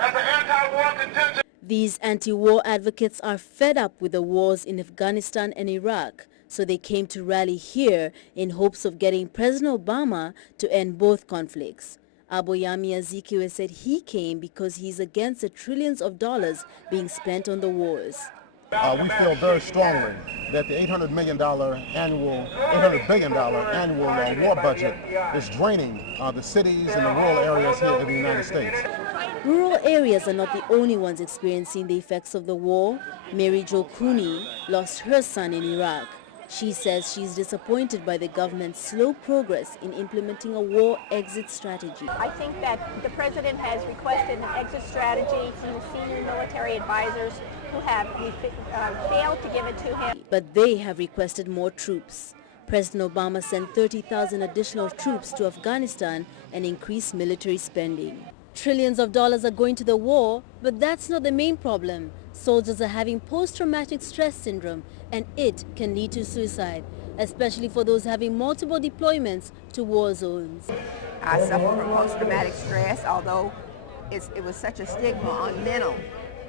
as an anti-war contingent. These anti-war advocates are fed up with the wars in Afghanistan and Iraq, so they came to rally here in hopes of getting President Obama to end both conflicts. Aboyami Azikiwe said he came because he's against the trillions of dollars being spent on the wars. We feel very strongly that the $800 billion annual war budget is draining the cities and the rural areas here in the United States. Rural areas are not the only ones experiencing the effects of the war. Mary Jo Cooney lost her son in Iraq. She says she's disappointed by the government's slow progress in implementing a war exit strategy. I think that the president has requested an exit strategy from the senior military advisors who have failed to give it to him. But they have requested more troops. President Obama sent 30,000 additional troops to Afghanistan and increased military spending. Trillions of dollars are going to the war, but that's not the main problem. Soldiers are having post-traumatic stress syndrome, and it can lead to suicide, especially for those having multiple deployments to war zones. I suffer from post-traumatic stress, although it was such a stigma on mental,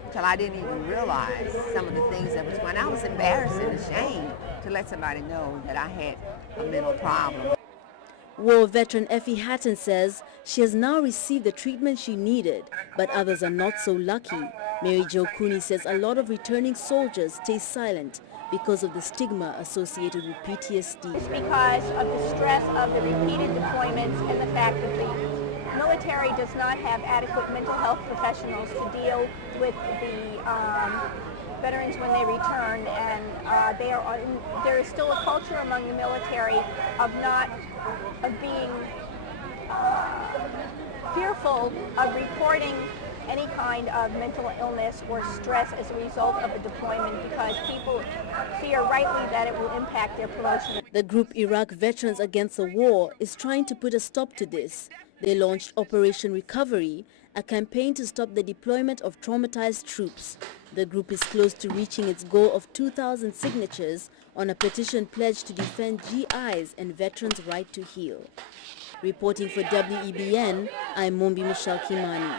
until I didn't even realize some of the things that was going on. I was embarrassed and ashamed to let somebody know that I had a mental problem. War veteran Effie Hatton says she has now received the treatment she needed, but others are not so lucky. Mary Jo Cooney says a lot of returning soldiers stay silent because of the stigma associated with PTSD. It's because of the stress of the repeated deployments and the fact that the military does not have adequate mental health professionals to deal with the veterans when they return, and there is still a culture among the military of being fearful of reporting any kind of mental illness or stress as a result of a deployment, because people fear rightly that it will impact their promotion. The group Iraq Veterans Against the War is trying to put a stop to this. They launched Operation Recovery, a campaign to stop the deployment of traumatized troops. The group is close to reaching its goal of 2,000 signatures on a petition pledged to defend GIs and veterans' right to heal. Reporting for WEBN, I'm Mombi Michelle Kimani.